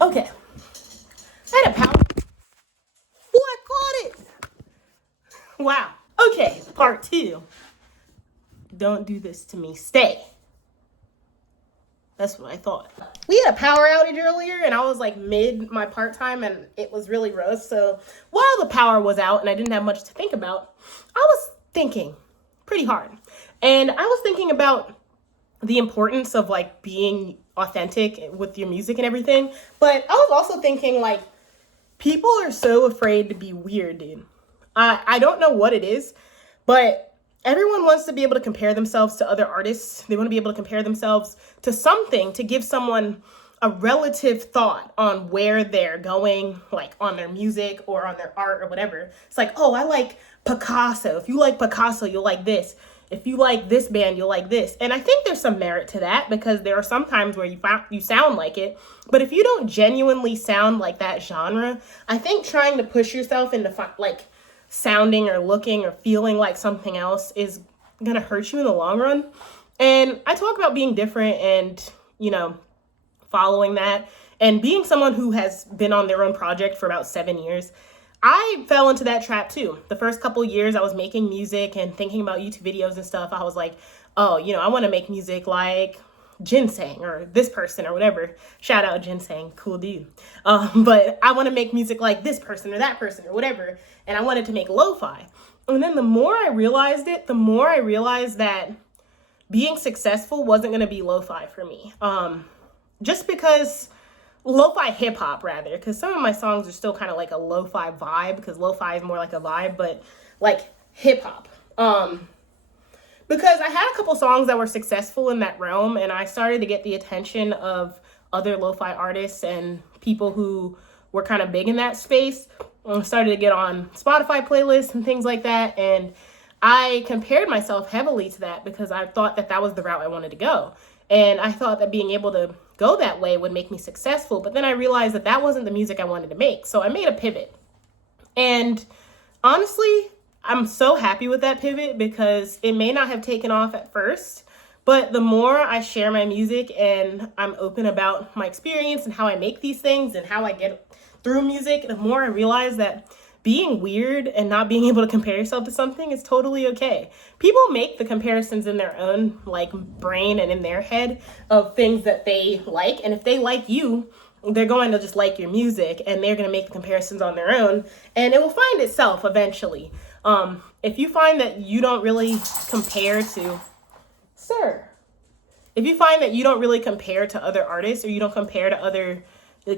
Okay. I had a power. Oh, I caught it. Wow. Okay, part 2. Don't do this to me. Stay. That's what I thought. We had a power outage earlier, and I was like mid my part time, and it was really rough. So while the power was out and I didn't have much to think about, I was thinking pretty hard. And I was thinking about the importance of like being authentic with your music and everything. But I was also thinking like people are so afraid to be weird, dude. I don't know what it is, but everyone wants to be able to compare themselves to other artists. They want to be able to compare themselves to something to give someone a relative thought on where they're going, like on their music or on their art or whatever. It's like, oh, I like Picasso. If you like Picasso, you'll like this. If you like this band, you'll like this. And I think there's some merit to that because there are some times where you sound like it. But if you don't genuinely sound like that genre, I think trying to push yourself into like sounding or looking or feeling like something else is going to hurt you in the long run. And I talk about being different and, following that and being someone who has been on their own project for about 7 years. I fell into that trap too. The first couple years I was making music and thinking about YouTube videos and stuff. I was like, oh, I want to make music like Ginseng or this person or whatever. Shout out Ginseng, cool dude. But I want to make music like this person or that person or whatever. And I wanted to make lo-fi. And then the more I realized it, the more I realized that being successful wasn't going to be lo-fi for me. Just because lo-fi hip hop rather, because some of my songs are still kind of like a lo-fi vibe because lo-fi is more like a vibe, but like hip hop. Because I had a couple songs that were successful in that realm and I started to get the attention of other lo-fi artists and people who were kind of big in that space. I started to get on Spotify playlists and things like that. And I compared myself heavily to that because I thought that that was the route I wanted to go. And I thought that being able to go that way would make me successful. But then I realized that that wasn't the music I wanted to make. So I made a pivot. And honestly, I'm so happy with that pivot because it may not have taken off at first, but the more I share my music and I'm open about my experience and how I make these things and how I get through music, the more I realize that being weird and not being able to compare yourself to something is totally okay. People make the comparisons in their own like brain and in their head of things that they like. And if they like you, they're going to just like your music and they're going to make the comparisons on their own and it will find itself eventually. If you find that you don't really compare to, if you find that you don't really compare to other artists or you don't compare to other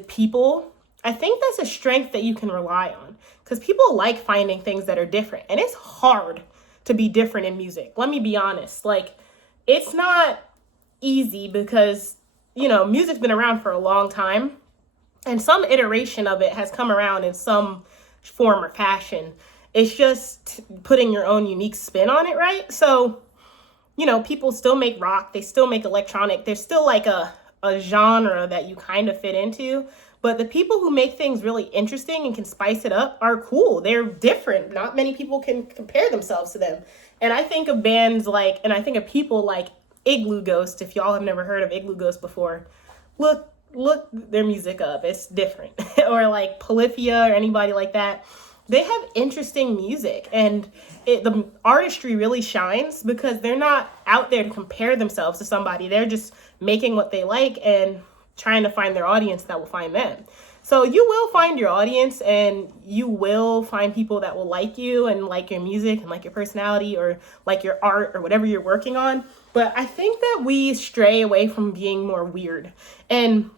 people, I think that's a strength that you can rely on because people like finding things that are different and it's hard to be different in music. Let me be honest. Like it's not easy because, music's been around for a long time and some iteration of it has come around in some form or fashion. It's just putting your own unique spin on it, right? So, people still make rock. They still make electronic. There's still like a genre that you kind of fit into. But the people who make things really interesting and can spice it up are cool. They're different. Not many people can compare themselves to them. And I think of bands and I think of people like Igloo Ghost. If y'all have never heard of Igloo Ghost before, look their music up. It's different. Or like Polyphia or anybody like that. They have interesting music and the artistry really shines because they're not out there to compare themselves to somebody. They're just making what they like and trying to find their audience that will find them. So you will find your audience and you will find people that will like you and like your music and like your personality or like your art or whatever you're working on. But I think that we stray away from being more weird and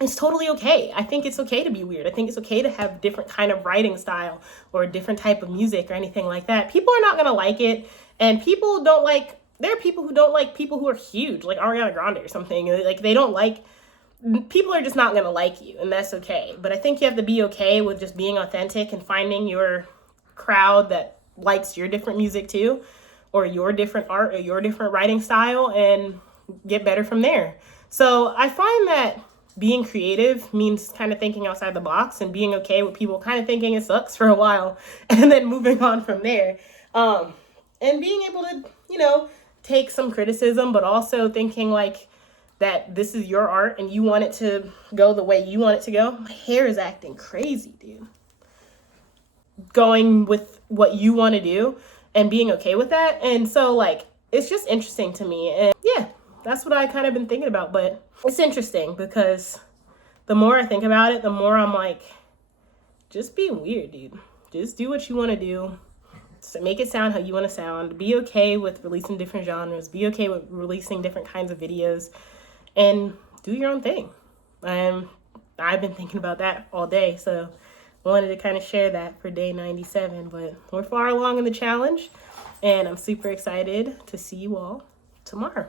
it's totally okay. I think it's okay to be weird. I think it's okay to have different kind of writing style or a different type of music or anything like that. People are not going to like it. And there are people who don't like people who are huge, like Ariana Grande or something. Like people are just not going to like you and that's okay. But I think you have to be okay with just being authentic and finding your crowd that likes your different music too, or your different art or your different writing style and get better from there. So I find that being creative means kind of thinking outside the box and being okay with people kind of thinking it sucks for a while and then moving on from there. And being able to, take some criticism, but also thinking like, that this is your art and you want it to go the way you want it to go, my hair is acting crazy, dude. Going with what you want to do and being okay with that. And so like, it's just interesting to me. And yeah, that's what I kind of been thinking about. But it's interesting because the more I think about it, the more I'm like, just be weird, dude. Just do what you want to do. So make it sound how you want to sound. Be okay with releasing different genres. Be okay with releasing different kinds of videos. And do your own thing. I've been thinking about that all day. So I wanted to kind of share that for day 97. But we're far along in the challenge. And I'm super excited to see you all tomorrow.